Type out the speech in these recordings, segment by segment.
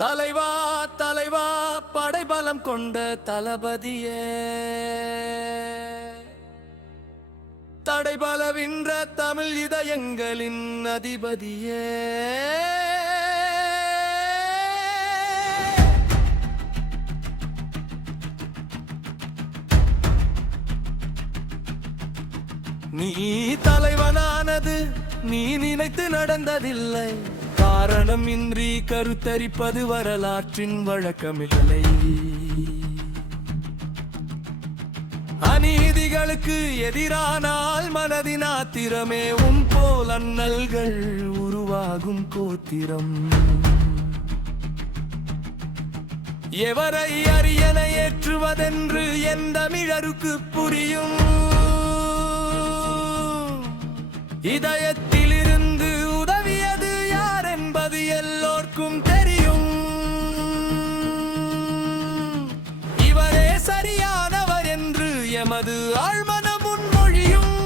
தலைவா தலைவா படைபலம் கொண்ட தளபதியே, தடைபலவின்ற தமிழ் இதயங்களின் அதிபதியே, நீ தலைவனானது நீ நினைத்து நடந்ததில்லை. காரணம் இன்றி கருத்தரிப்பது வரலாற்றின் வழக்கமில்லை. அநீதிகளுக்கு எதிரானால் மனதின் ஆத்திரமே போல் அண்ணல்கள் உருவாகும் கோத்திரம். எவரை அரியணை ஏற்றுவதென்று என் தமிழருக்கு புரியும். இதயத்திலிருந்து உதவியது யார் என்பது எல்லோருக்கும் தெரியும். இவரே சரியானவர் என்று எமது ஆழ்மன முன்மொழியும்.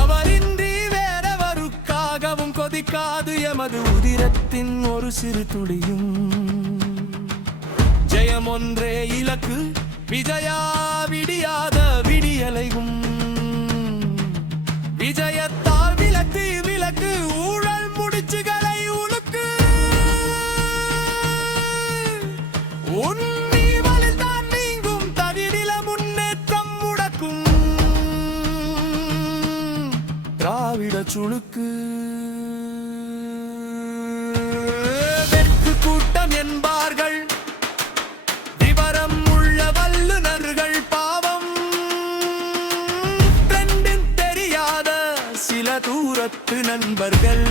அவரின்றி வேறெவருக்காகவும் கொதிக்காது எமது உதிரத்தின் ஒரு சிறு துளியும். ஜெயம் ஒன்றே இலக்கு, விஜயா விடியாத விடியலையும். விஜயத்தால் விலக்கு விலக்கு ஊழல் முடிச்சுகளை உலுக்கு. உன்னிவளில் தான் நீங்கும் தவிரில முன்னேற்றம் முடக்கும் திராவிட சுழுக்கு. வெற்கு கூட்டம் என்பார்கள் விவரம் உள்ள வல்லுநர்கள். பாவம் கண்டின் தெரியாத சில தூரத்து நண்பர்கள்.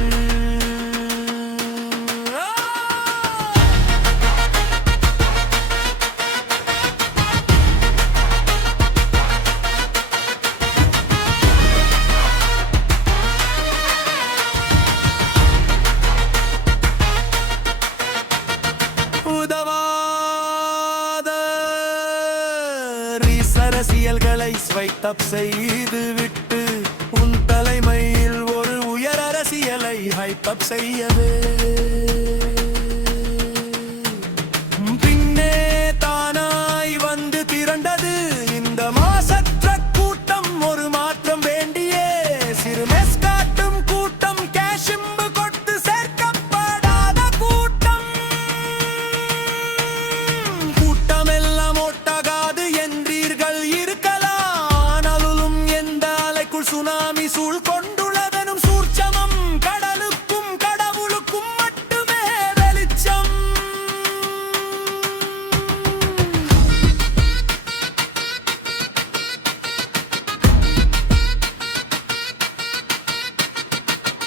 அரசியல்களை ஸ்வைப் அப் செய்து விட்டு உன் தலைமையில் ஒரு உயர் அரசியலை ஹைப் அப் செய்யவே. பின்னே தானாய் வந்து திரண்டது இந்த மாசற்ற கூட்டம். ஒரு மாற்றம் வேண்டியே சிறு மெஸ் காட்டும் கூட்டம். கேஷிம்பு கொட்டு சேர்க்கப்படாத கூட்டம். கூட்டம் எல்லாம் ஒட்டாகாது என்றீர்கள். சுனாமி சூழ் கொண்டுள்ளதனும் சூர்ச்சமம். கடலுக்கும் கடவுளுக்கும் மட்டுமே வெளிச்சம்.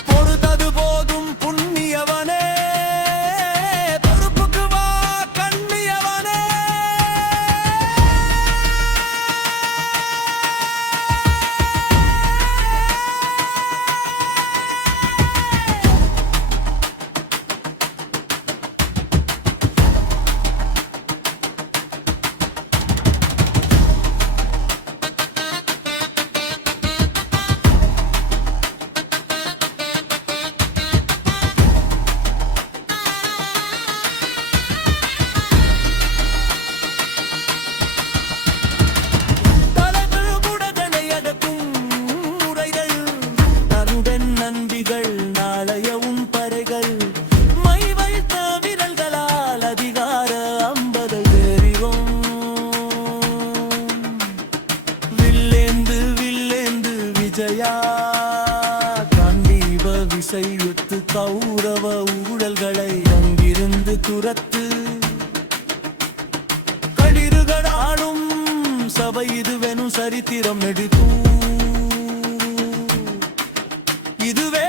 பொறுத்தது போதும் புண்ணியவனே, பொறுப்புக்கு வா கண்ணியவனே. நம்பிகள் நாளையவும் பறைகள் மை வைத்த விரல்களால் அதிகார அம்பதை ஏறிவோம். வில்லேந்து வில்லேந்து விஜயா காண்டீவ விசையுத்து கௌரவ ஊழல்களை அங்கிருந்து துரத்து. களிறுகளாடும் சபை இதுவெனும் சரித்திரம் எடுக்கும். இதுவே